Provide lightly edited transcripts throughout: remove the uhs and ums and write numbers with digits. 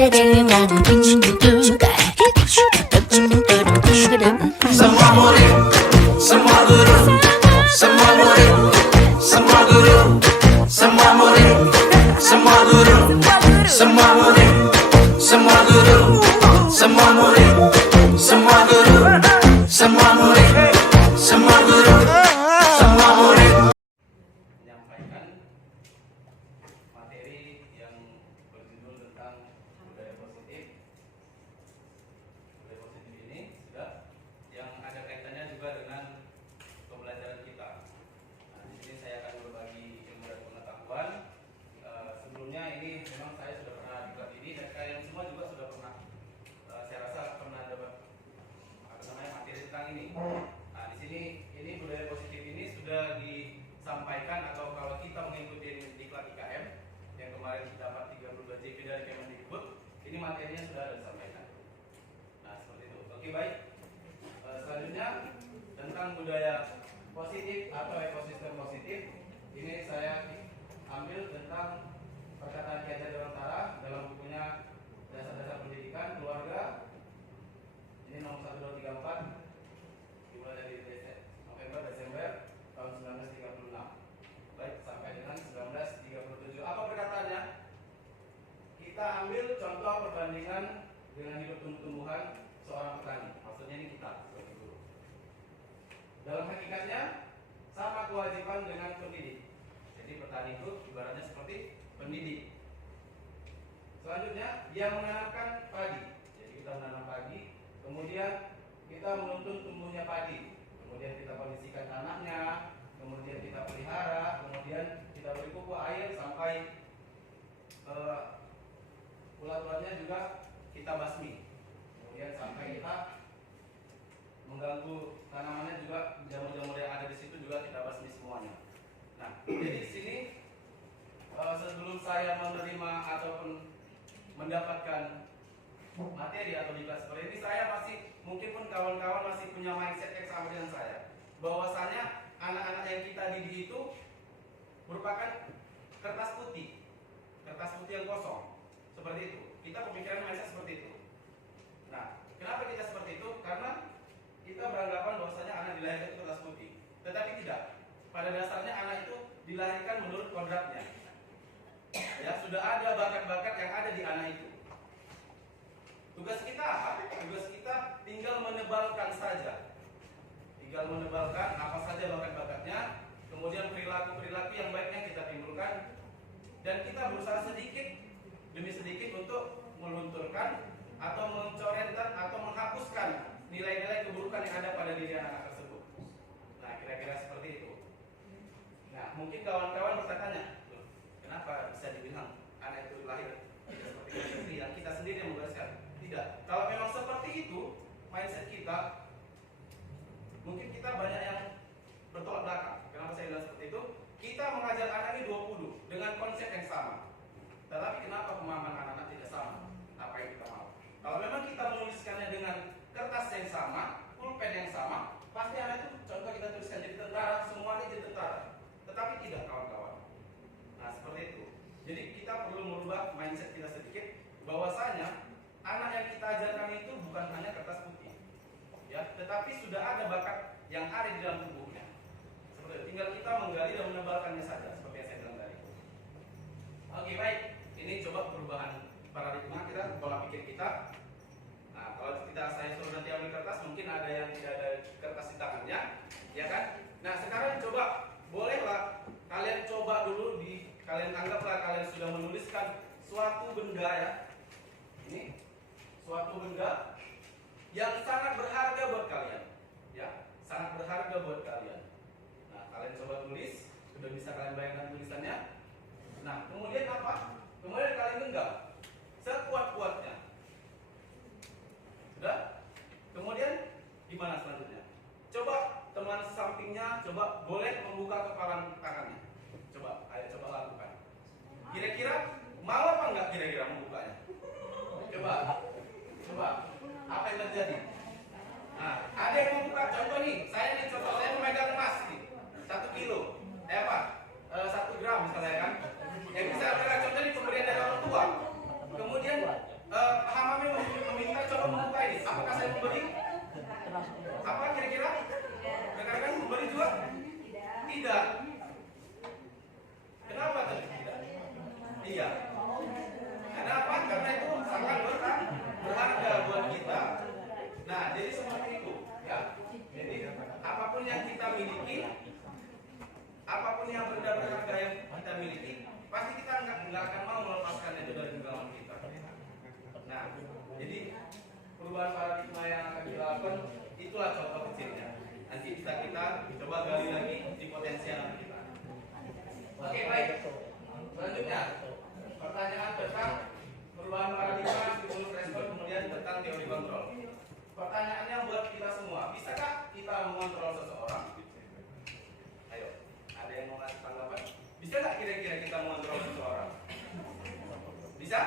Semua murid, semua guru, semua murid, semua guru, semua murid, semua guru, semua murid, semua guru, semua murid, semua guru, semua murid, semua guru, semua murid. Menyampaikan materi yang berjudul tentang budaya positif. Budaya positif ini sudah yang ada kaitannya juga dengan pembelajaran kita. Nah, di sini saya akan berbagi ilmu dan pengetahuan. Sebelumnya ini memang saya sudah pernah buat ini dan kalian semua juga sudah pernah, saya rasa pernah dapat materi tentang ini. Nah, di sini ini budaya positif ini sudah disampaikan, atau kalau kita mengikuti diklat IKM yang kemarin dapat 32 JP dari Kemendikbud, ini materinya sudah ada disampaikan. Nah, seperti itu. Oke, baik. Selanjutnya tentang budaya positif atau ekosistem positif, ini saya ambil tentang perkataan Ki Hajar Dewantara dalam bukunya Dasar-Dasar Pendidikan Keluarga. Ini nomor 1234, dimulai dari November Desember tahun 1936, baik sampai dengan 1937. Apa perkataannya? Kita ambil contoh perbandingan dengan hidup tumbuh-tumbuhan seorang petani. Maksudnya ini kita sebagai guru. Dalam hakikatnya sama kewajiban dengan pendidik. Jadi petani itu ibaratnya seperti pendidik. Selanjutnya dia menanamkan padi. Jadi kita menanam padi, kemudian kita menuntun tumbuhnya padi, kemudian kita kondisikan tanahnya, kemudian kita pelihara, kemudian kita beri pupuk air sampai ulat-ulatnya juga kita basmi, kemudian sampai kita mengganggu tanamannya juga, jamur-jamur yang ada di situ juga kita basmi semuanya. Nah, jadi di sini sebelum saya menerima ataupun mendapatkan materi atau di kelas seperti ini, saya masih, mungkin pun kawan-kawan masih punya mindset yang sama dengan saya, bahwasanya anak-anak yang kita didik itu merupakan kertas putih yang kosong, seperti itu. Kita pemikiran mindset seperti itu. Nah, kenapa kita seperti itu? Karena kita beranggapan bahwasanya anak dilahirkan itu kertas putih, tetapi tidak. Pada dasarnya anak itu dilahirkan menurut kodratnya. Ya, sudah ada bakat-bakat yang ada di anak itu. Tugas kita apa? Tugas kita tinggal menebalkan saja. Tinggal menebalkan apa saja bakat-bakatnya, kemudian perilaku-perilaku yang baiknya kita timbulkan, dan kita berusaha sedikit demi sedikit untuk melunturkan atau mencoretkan atau menghapuskan nilai-nilai keburukan yang ada pada diri anak-anak tersebut. Nah, kira-kira seperti itu. Nah, mungkin kawan-kawan bertanya, kenapa bisa dibilang anak itu lahir tidak seperti itu, yang kita sendiri yang membereskan? Tidak. Kalau memang seperti itu mindset kita, mungkin kita banyak yang bertolak belakang. Kenapa saya bilang seperti itu? Kita mengajar anak ini 20 dengan konsep yang sama, tetapi kenapa pemahaman anak-anak tidak sama apa yang kita mau? Kalau memang kita menuliskannya dengan kertas yang sama, pulpen yang sama, pasti anak itu, contoh kita tuliskan jadi tentara, semuanya jadi tentara. Tetapi tidak, kawan-kawan. Nah, seperti itu. Jadi kita perlu merubah mindset kita sedikit, bahwasanya anak yang kita ajarkan itu bukan hanya kertas putih, ya, tetapi sudah ada bakat yang ada di dalam tubuhnya. Seperti itu. Tinggal kita menggali dan menebalkannya saja, seperti yang saya bilang tadi. Oke, baik. Ini coba perubahan paradigma kita, pola pikir kita. Nah, kalau saya suruh nanti ambil kertas, mungkin ada yang tidak ada kertas di tangannya, ya kan? Nah, sekarang coba, bolehlah kalian coba dulu kalian anggaplah kalian sudah menuliskan suatu benda, ya. Ini suatu benda yang sangat berharga buat kalian, ya, sangat berharga buat kalian. Nah, kalian coba tulis, sudah bisa kalian bayangkan tulisannya. Nah, kemudian apa? Kemudian kalian genggam sekuat-kuatnya. Sudah? Kemudian gimana selanjutnya? Coba teman sampingnya, coba boleh membuka kepala tangannya. Coba, ayo coba lakukan. Kira-kira mau apa enggak kira-kira membukanya? Coba, apa yang terjadi? Nah, ada yang membuka. Contoh nih, saya memegang emas nih, 1 kilo, 1 gram misalnya kan. Yang bisa saya contoh ini pemberian dari orang tua. Kemudian apapun yang benda berharga yang kita miliki, pasti kita nggak akan mau melepaskan itu dari genggaman kita. Nah, jadi perubahan paradigma yang akan kita lakukan itulah contoh kecilnya. Nanti bisa kita coba gali lagi di potensi yang ada kita. Oke, baik. Selanjutnya, pertanyaan tentang perubahan paradigma, stimulus respon, kemudian tentang teori kontrol. Pertanyaannya buat kita semua, bisakah kita mengontrol seseorang? Ayo, ada yang mau ngasih tanggapan? Bisa nggak kira-kira kita mengontrol seseorang? Bisa?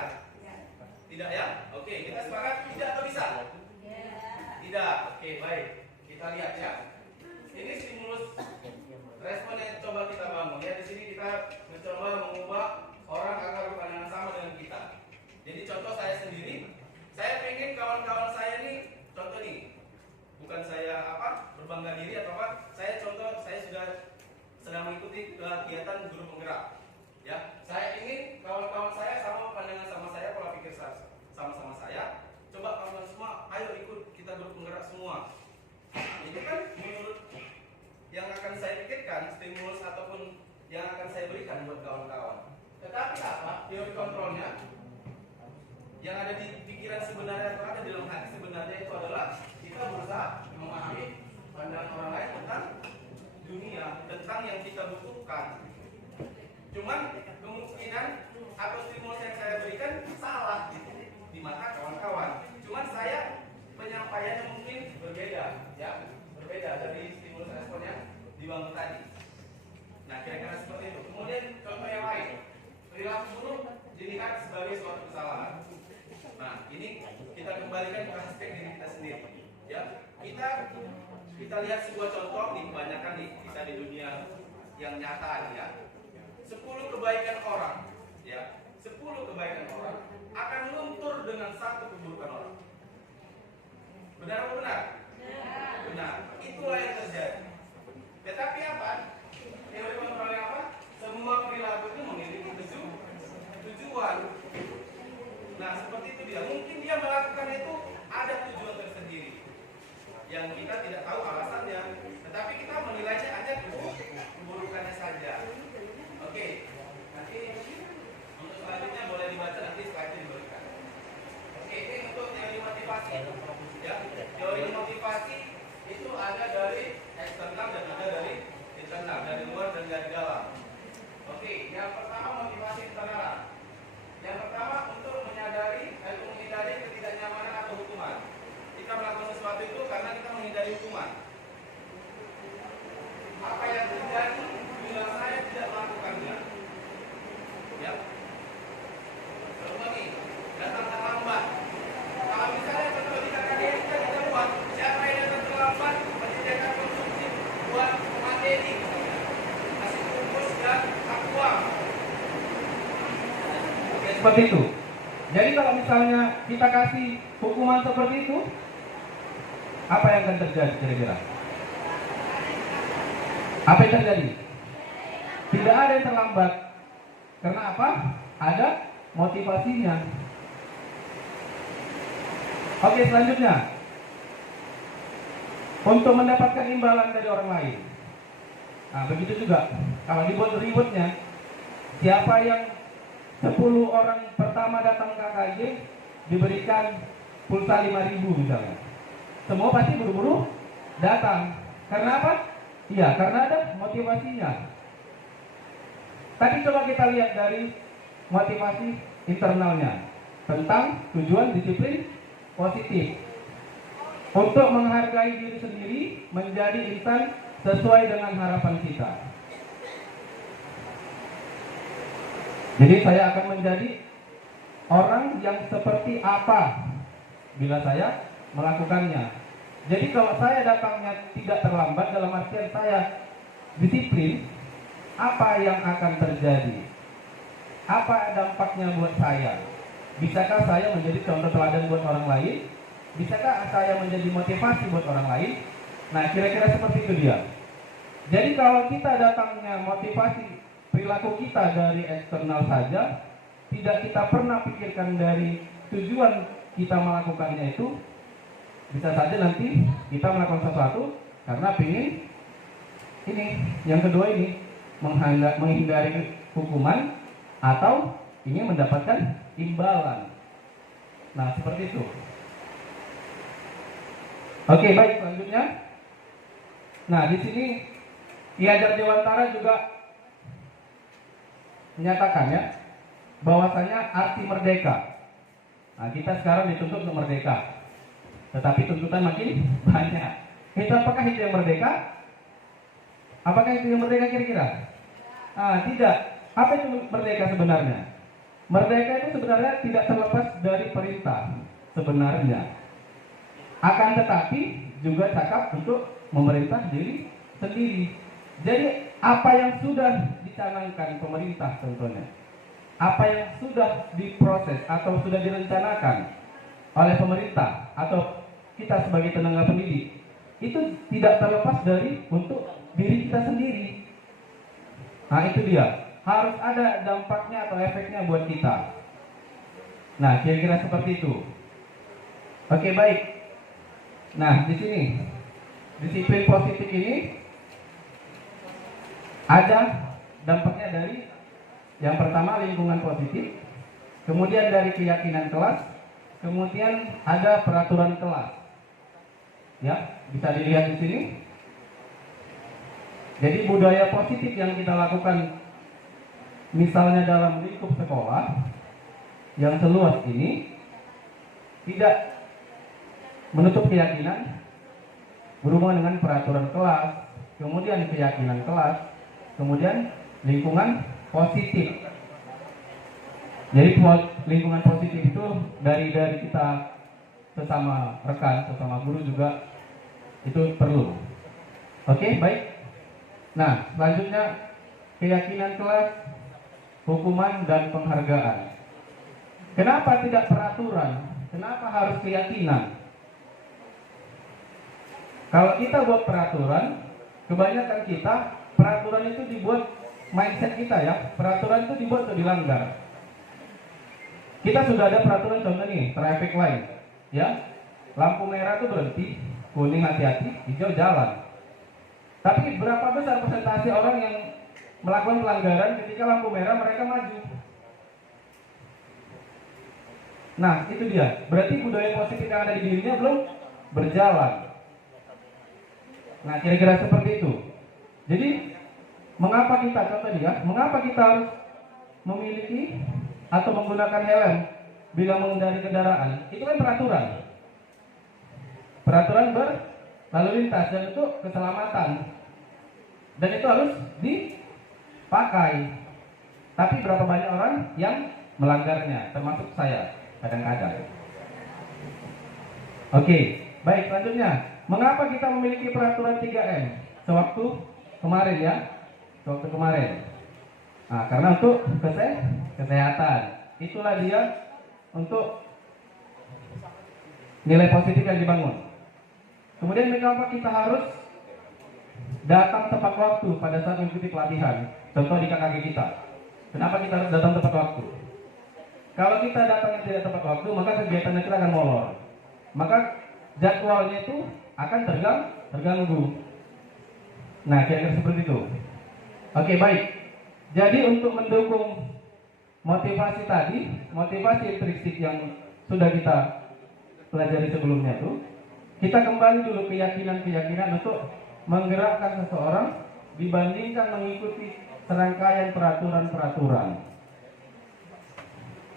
Tidak ya? Oke, kita sepakat tidak atau bisa? Tidak. Oke, baik. Kita lihat ya. Ini stimulus respon yang coba kita bangun ya. Di sini kita mencoba mengubah orang agar berpandangan sama dengan kita. Jadi contoh saya sendiri, saya pengen kawan-kawan saya nih, contoh nih, bukan saya berbangga diri atau apa, saya sudah sedang mengikuti kegiatan guru penggerak. Ya, saya ingin kawan-kawan saya sama pandangan sama saya, pola pikir sama-sama saya. Coba kawan-kawan semua, ayo ikut kita guru penggerak semua. Itu kan menurut yang akan saya pikirkan, stimulus ataupun yang akan saya berikan buat kawan-kawan. Tetapi apa? Teori kontrolnya yang ada di pikiran sebenarnya atau ada di dalam hati sebenarnya itu adalah kita berusaha memahami pandangan orang lain tentang dunia, tentang yang kita butuhkan. Cuman kemungkinan atau stimulus yang saya berikan salah di mata kawan-kawan. Cuman saya penyampaiannya mungkin berbeda, ya, berbeda dari stimulus respon yang dibangun tadi. Nah, kira-kira seperti itu. Kemudian contoh yang lain, perilaku buruk dilihat sebagai suatu kesalahan. Nah, ini kita kembalikan ke aspek diri kita sendiri. Ya, kita lihat sebuah contoh nih, kebanyakan nih kita di dunia yang nyata ya. 10 kebaikan orang, ya, 10 kebaikan orang akan luntur dengan 1 keburukan orang. Benar atau benar? Benar. Itulah yang terjadi. Tetapi apa? Teori kontrolnya apa? Semua perilaku itu memiliki tujuan. Nah, seperti itu dia. Mungkin dia melakukan itu ada tujuan tersendiri yang kita tidak tahu alasannya. Tetapi kita menilainya aja keburukannya saja. Oke. Nanti untuk selanjutnya boleh dibaca nanti slide diberikan. Oke, ini untuk teori motivasi. Ya, teori motivasi itu ada dari eksternal dan ada dari internal, dari luar dan dari dalam. Oke, yang pertama motivasi internal. Yang pertama untuk menghindari ketidaknyamanan atau hukuman. Kita melakukan sesuatu itu karena kita menghindari hukuman. Apa yang terjadi bila saya tidak melakukannya? Ya. Contoh nih, datang terlambat. Kalau misalnya contoh di KKDN kita buat, siapa yang datang terlambat menyediakan konsumsi buat materi, nasi bungkus dan aqua. Oke, seperti itu. Jadi kalau misalnya kita kasih hukuman seperti itu, apa yang akan terjadi kira-kira? Apa yang terjadi? Tidak ada yang terlambat. Karena apa? Ada motivasinya. Oke, selanjutnya. Untuk mendapatkan imbalan dari orang lain. Nah, begitu juga. Kalau dibuat rewardnya, siapa yang 10 orang pertama datang KKJ diberikan pulsa 5.000 misalnya. Semua pasti buru-buru datang. Karena apa? Iya, karena ada motivasinya. Tadi coba kita lihat dari motivasi internalnya tentang tujuan disiplin positif. Untuk menghargai diri sendiri, menjadi insan sesuai dengan harapan kita. Jadi saya akan menjadi orang yang seperti apa bila saya melakukannya. Jadi kalau saya datangnya tidak terlambat, dalam artian saya disiplin, apa yang akan terjadi? Apa dampaknya buat saya? Bisakah saya menjadi contoh teladan buat orang lain? Bisakah saya menjadi motivasi buat orang lain? Nah, kira-kira seperti itu dia. Jadi kalau kita datangnya motivasi perilaku kita dari eksternal saja, tidak kita pernah pikirkan dari tujuan kita melakukannya itu, bisa saja nanti kita melakukan sesuatu karena pingin ini. Yang kedua ini, menghindari hukuman atau ingin mendapatkan imbalan. Nah, seperti itu. Oke, baik, selanjutnya. Nah, di sini Ki Hajar Dewantara juga menyatakan ya bahwasanya arti merdeka. Nah, kita sekarang dituntut untuk merdeka, tetapi tuntutan makin banyak. Apakah itu yang merdeka? Apakah itu yang merdeka kira-kira? Tidak. Apa itu merdeka sebenarnya? Merdeka itu sebenarnya tidak terlepas dari perintah sebenarnya. Akan tetapi juga cakap untuk memerintah diri sendiri. Jadi apa yang sudah dicanangkan pemerintah contohnya, apa yang sudah diproses atau sudah direncanakan oleh pemerintah atau kita sebagai tenaga pendidik, itu tidak terlepas dari untuk diri kita sendiri. Nah, itu dia, harus ada dampaknya atau efeknya buat kita. Nah, kira-kira seperti itu. Oke, baik. Nah, di sini disiplin positif ini ada dampaknya dari yang pertama lingkungan positif, kemudian dari keyakinan kelas, kemudian ada peraturan kelas. Ya, bisa dilihat di sini. Jadi budaya positif yang kita lakukan misalnya dalam lingkup sekolah yang seluas ini tidak menutup keyakinan berhubungan dengan peraturan kelas, kemudian keyakinan kelas, kemudian lingkungan positif. Jadi lingkungan positif itu dari kita sesama rekan, sesama guru juga itu perlu. Oke, baik. Nah, selanjutnya keyakinan kelas, hukuman dan penghargaan. Kenapa tidak peraturan? Kenapa harus keyakinan? Kalau kita buat peraturan, kebanyakan kita peraturan itu dibuat mindset kita ya. Peraturan itu dibuat untuk dilanggar. Kita sudah ada peraturan contoh nih, traffic light, ya. Lampu merah itu berhenti, kuning hati-hati, hijau jalan. Tapi berapa besar persentase orang yang melakukan pelanggaran ketika lampu merah mereka maju? Nah, itu dia. Berarti budaya positif yang ada di dirinya belum berjalan. Nah, kira-kira seperti itu. Jadi, mengapa kita, contoh dia, mengapa kita harus memiliki atau menggunakan helm bila mengendarai kendaraan? Itu kan peraturan. Peraturan berlalu lintas dan itu keselamatan. Dan itu harus dipakai. Tapi berapa banyak orang yang melanggarnya, termasuk saya kadang-kadang. Oke, baik, selanjutnya. Mengapa kita memiliki peraturan 3M? Sewaktu kemarin ya, sewaktu kemarin. Nah, karena untuk kesehatan. Itulah dia untuk nilai positif yang dibangun. Kemudian mengapa kita harus datang tepat waktu pada saat mengikuti pelatihan? Contoh di KKG kita. Kenapa kita harus datang tepat waktu? Kalau kita datangnya tidak tepat waktu, maka kegiatannya kita akan molor. Maka jadwalnya itu akan terganggu. Nah, kira-kira seperti itu. Oke, baik. Jadi untuk mendukung motivasi tadi, motivasi intrinsik yang sudah kita pelajari sebelumnya itu, kita kembali dulu keyakinan-keyakinan untuk menggerakkan seseorang dibandingkan mengikuti serangkaian peraturan-peraturan.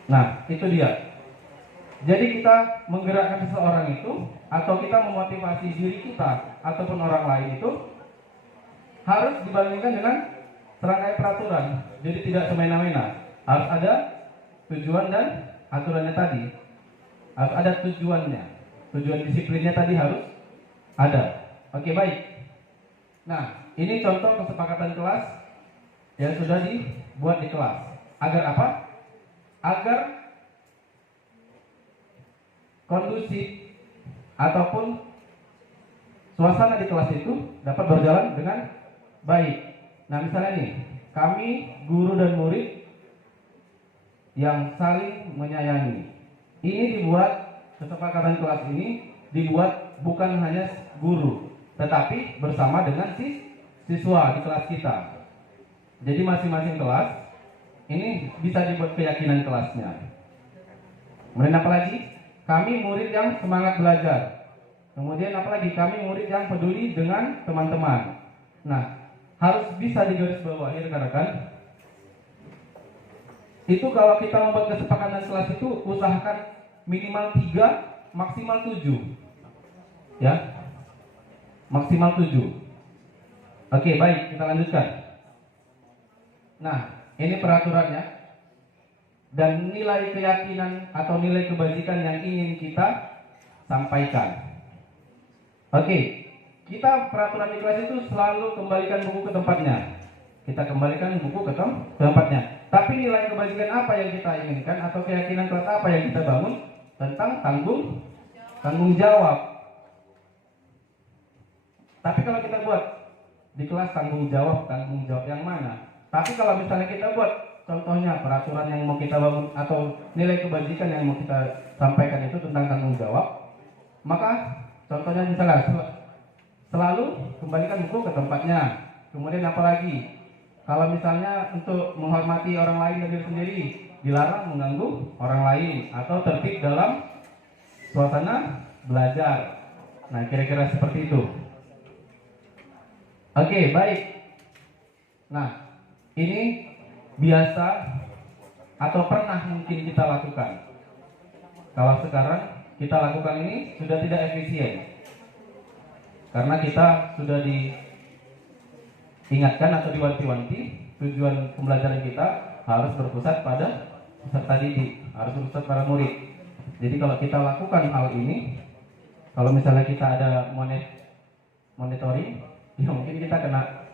Nah, itu dia. Jadi kita menggerakkan seseorang itu, atau kita memotivasi diri kita ataupun orang lain itu harus dibandingkan dengan serangkaian peraturan. Jadi tidak semena-mena. Harus ada tujuan dan aturannya tadi. Harus ada tujuannya. Tujuan disiplinnya tadi harus ada. Oke, baik. Nah, ini contoh kesepakatan kelas yang sudah dibuat di kelas. Agar apa? Agar kondusif ataupun suasana di kelas itu dapat berjalan dengan baik. Nah, misalnya nih, kami guru dan murid yang saling menyayangi. Ini dibuat, kesepakatan kelas ini dibuat bukan hanya guru, tetapi bersama dengan siswa di kelas kita. Jadi masing-masing kelas ini bisa dibuat keyakinan kelasnya. Kemudian apa lagi? Kami murid yang semangat belajar. Kemudian apalagi? Kami murid yang peduli dengan teman-teman. Nah, harus bisa digarisbawahi rekan-rekan. Itu kalau kita membuat kesepakatan kelas itu usahakan minimal 3, maksimal 7. Ya. Maksimal 7. Oke, baik, kita lanjutkan. Nah, ini peraturannya. Dan nilai keyakinan atau nilai kebajikan yang ingin kita sampaikan. Oke, kita peraturan di kelas itu selalu kembalikan buku ke tempatnya. Kita kembalikan buku ke tempatnya. Tapi nilai kebajikan apa yang kita inginkan atau keyakinan kelas apa yang kita bangun tentang tanggung jawab. Tapi kalau kita buat di kelas tanggung jawab yang mana? Tapi kalau misalnya kita buat contohnya peraturan yang mau kita bangun atau nilai kebajikan yang mau kita sampaikan itu tentang tanggung jawab, maka contohnya misalnya selalu kembalikan buku ke tempatnya. Kemudian apalagi? Kalau misalnya untuk menghormati orang lain dan diri sendiri, dilarang mengganggu orang lain atau tertib dalam suasana belajar. Nah, kira-kira seperti itu. Oke, baik. Nah, ini biasa atau pernah mungkin kita lakukan. Kalau sekarang kita lakukan ini sudah tidak efisien. Karena kita sudah diingatkan atau diwanti-wanti tujuan pembelajaran kita harus berpusat pada peserta didik, harus berpusat pada murid. Jadi kalau kita lakukan hal ini, kalau misalnya kita ada monitoring, ya mungkin kita kena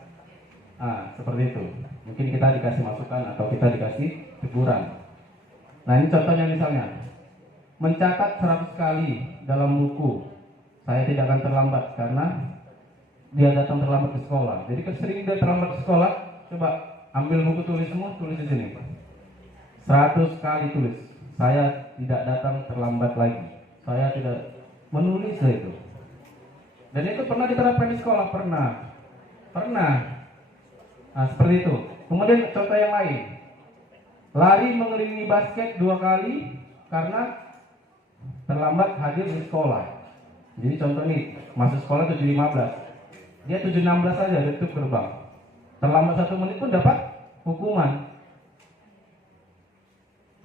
seperti itu. Mungkin kita dikasih masukan atau kita dikasih teguran. Nah, ini contohnya misalnya mencatat 100 kali dalam buku. Saya tidak akan terlambat karena dia datang terlambat ke sekolah. Jadi sering dia terlambat ke sekolah, coba ambil buku tulis semua, tulis di sini. 100 kali tulis. Saya tidak datang terlambat lagi. Saya tidak menulis itu. Dan itu pernah diterapkan di sekolah, pernah. Nah, seperti itu. Kemudian contoh yang lain. Lari mengelilingi basket 2 kali karena terlambat hadir di sekolah. Jadi contoh nih, masuk sekolah 7.15. Dia 7.16 saja dia tutup gerbang. Terlambat 1 menit pun dapat hukuman.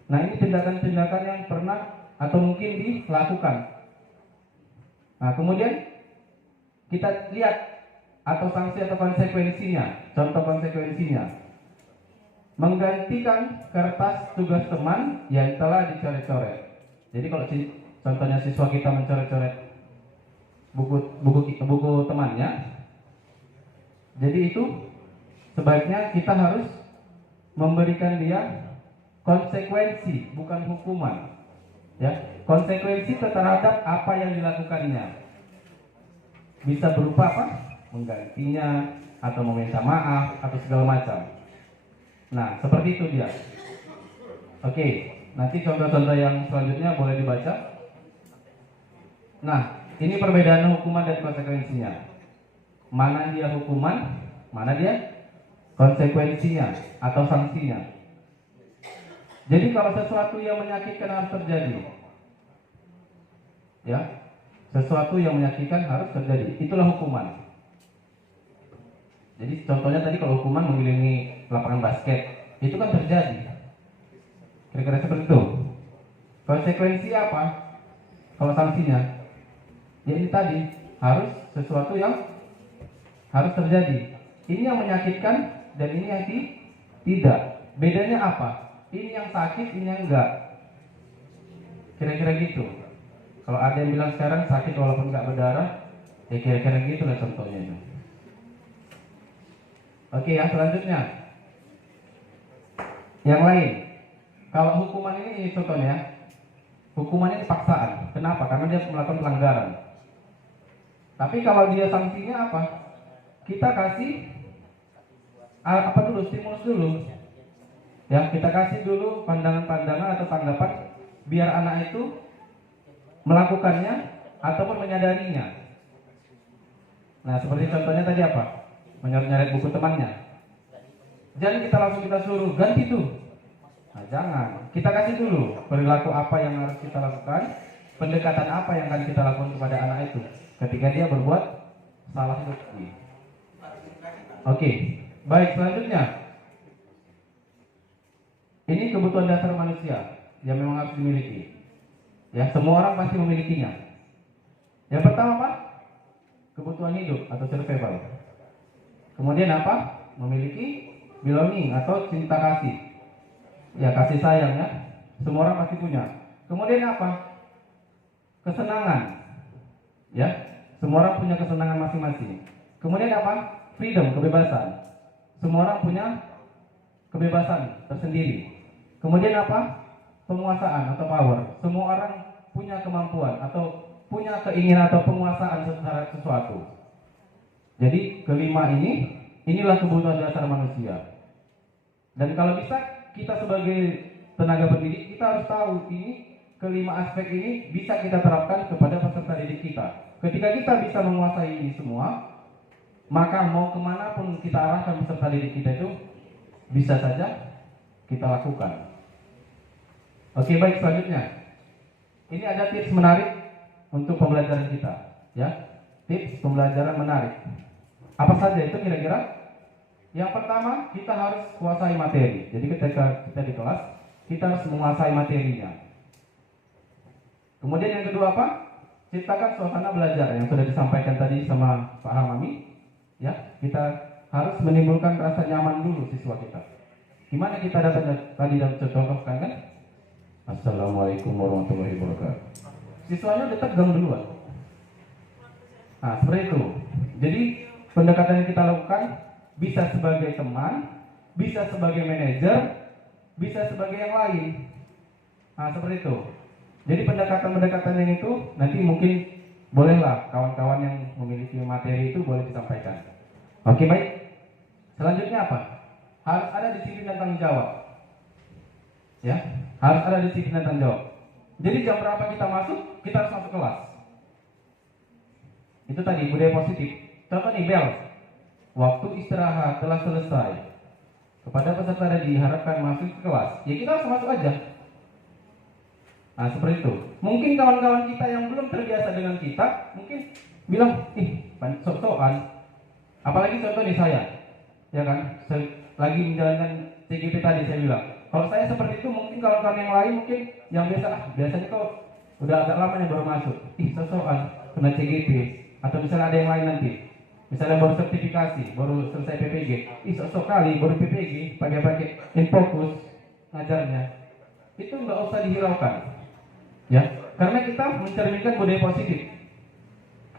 Nah, ini tindakan-tindakan yang pernah atau mungkin dilakukan. Nah, kemudian kita lihat atau sanksi atau konsekuensinya. Contoh konsekuensinya, menggantikan kertas tugas teman yang telah dicoret-coret. Jadi kalau contohnya siswa kita mencoret-coret buku temannya, jadi itu sebaiknya kita harus memberikan dia konsekuensi, bukan hukuman. Ya, konsekuensi terhadap apa yang dilakukannya. Bisa berupa apa? Menggantinya atau meminta maaf atau segala macam. Nah, seperti itu dia. Oke, nanti contoh-contoh yang selanjutnya boleh dibaca. Nah, ini perbedaan hukuman dan konsekuensinya. Mana dia hukuman, mana dia konsekuensinya atau sanksinya. Jadi kalau sesuatu yang menyakitkan harus terjadi, ya, sesuatu yang menyakitkan harus terjadi, itulah hukuman. Jadi contohnya tadi kalau hukuman mengelilingi lapangan basket, itu kan terjadi. Kira-kira seperti itu. Konsekuensi apa? Kalau sanksinya, ya ini tadi harus sesuatu yang harus terjadi. Ini yang menyakitkan dan ini yang tidak. Bedanya apa? Ini yang sakit, ini yang enggak. Kira-kira gitu. Kalau ada yang bilang sekarang sakit walaupun enggak berdarah, ya kira-kira gitu lah contohnya. Oke, yang selanjutnya. Yang lain. Kalau hukuman ini contohnya, hukuman ini paksaan. Kenapa? Karena dia melakukan pelanggaran. Tapi kalau dia sanksinya apa? Kita kasih apa dulu? Stimulus dulu. Ya, kita kasih dulu pandangan-pandangan atau tanggapan biar anak itu melakukannya ataupun menyadarinya. Nah, seperti contohnya tadi apa? Menyeret-nyeret buku temannya. Jangan kita langsung kita suruh ganti tuh. Nah, jangan. Kita kasih dulu perilaku apa yang harus kita lakukan, pendekatan apa yang akan kita lakukan kepada anak itu ketika dia berbuat salah itu. Oke, baik, selanjutnya. Ini kebutuhan dasar manusia yang memang harus dimiliki. Ya, semua orang pasti memilikinya. Yang pertama apa? Kebutuhan hidup atau survival. Kemudian apa? Memiliki belonging atau cinta kasih. Ya, kasih sayang ya. Semua orang pasti punya. Kemudian apa? Kesenangan. Ya, semua orang punya kesenangan masing-masing. Kemudian apa? Freedom, kebebasan. Semua orang punya kebebasan tersendiri. Kemudian apa? Penguasaan atau power. Semua orang punya kemampuan atau punya keinginan atau penguasaan terhadap sesuatu. Jadi kelima inilah kebutuhan dasar manusia. Dan kalau bisa kita sebagai tenaga pendidik kita harus tahu ini kelima aspek ini bisa kita terapkan kepada peserta didik kita. Ketika kita bisa menguasai ini semua, maka mau kemanapun kita arahkan peserta didik kita itu bisa saja kita lakukan. Oke, baik, selanjutnya. Ini ada tips menarik untuk pembelajaran kita, ya. Tips pembelajaran menarik. Apa saja itu kira-kira? Yang pertama, kita harus kuasai materi. Jadi ketika kita di kelas, kita harus menguasai materinya. Kemudian yang kedua apa? Ciptakan suasana belajar yang sudah disampaikan tadi sama Pak Hamami. Ya, kita harus menimbulkan rasa nyaman dulu siswa kita. Gimana kita dapat tadi dalam contohkan kan? Assalamualaikum warahmatullahi wabarakatuh. Siswanya udah tegang duluan. Nah, seperti itu. Jadi pendekatan yang kita lakukan bisa sebagai teman, bisa sebagai manajer, bisa sebagai yang lain. Nah, seperti itu. Jadi pendekatan-pendekatan yang itu nanti mungkin bolehlah kawan-kawan yang memiliki materi itu boleh disampaikan. Oke, baik. Selanjutnya apa? Harus ada disiplin dan tanggung jawab. Ya, harus ada disiplin dan tanggung jawab. Jadi jam berapa kita masuk? Kita harus masuk kelas. Itu tadi budaya positif. Contoh nih, bel. Waktu istirahat telah selesai. Kepada peserta diharapkan masuk ke kelas. Ya kita harus masuk aja. Nah, seperti itu. Mungkin kawan-kawan kita yang belum terbiasa dengan kita, mungkin bilang, sok-sokan. Apalagi contoh nih saya, ya kan? Lagi menjalankan CGP tadi saya bilang. Kalau saya seperti itu, mungkin kawan-kawan yang lain mungkin yang biasanya kok udah agak lama yang baru masuk. Sok-sokan kena CGP. Atau misalnya ada yang lain nanti. Misalnya baru sertifikasi, baru selesai PPG. Sok-sok kali baru PPG, pakai infocus ngajarnya. Itu nggak usah dihiraukan. Ya, karena kita mencerminkan budaya positif.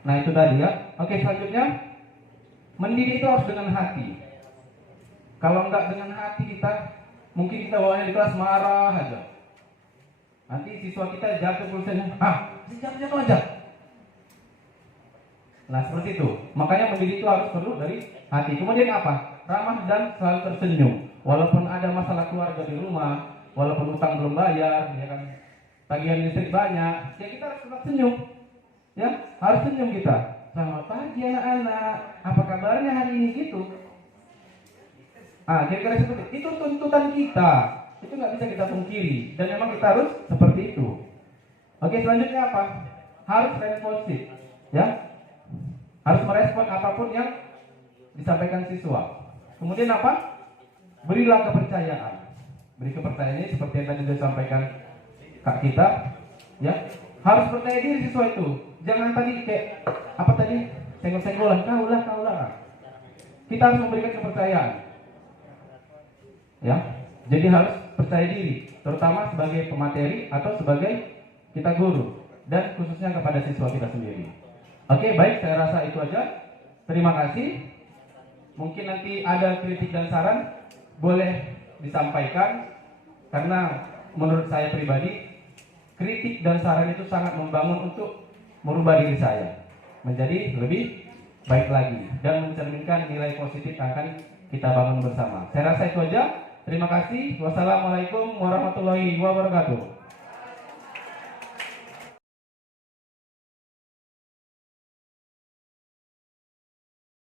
Nah, itu tadi ya. Oke, selanjutnya mendidik itu harus dengan hati. Kalau enggak dengan hati kita, mungkin kita bawanya di kelas marah aja. Nanti siswa kita jatuh pulsanya, jatuh aja. Nah, seperti itu. Makanya mendidik itu harus perlu dari hati. Kemudian apa? Ramah dan selalu tersenyum. Walaupun ada masalah keluarga di rumah, walaupun utang belum bayar, ya kan? Tagihan listrik banyak, ya kita harus tetap senyum. Ya, harus senyum kita. Selamat pagi anak-anak, apa kabarnya hari ini gitu. Kira-kira seperti itu tuntutan kita. Itu nggak bisa kita pungkiri. Dan memang kita harus seperti itu. Oke, selanjutnya apa? Harus responsif. Ya, harus merespon apapun yang disampaikan siswa. Kemudian apa? Berilah kepercayaan. Beri kepercayaan ini seperti yang tadi disampaikan Kak kita, ya, harus percaya diri siswa itu. Jangan tadi kayak apa tadi senggol-senggolan, kau lah. Kita harus memberikan kepercayaan, ya. Jadi harus percaya diri, terutama sebagai pemateri atau sebagai kita guru, dan khususnya kepada siswa kita sendiri. Oke, baik, saya rasa itu aja. Terima kasih. Mungkin nanti ada kritik dan saran boleh disampaikan, karena menurut saya pribadi kritik dan saran itu sangat membangun untuk merubah diri saya menjadi lebih baik lagi dan mencerminkan nilai positif yang akan kita bangun bersama. Saya rasa itu aja. Terima kasih. Wassalamualaikum warahmatullahi wabarakatuh.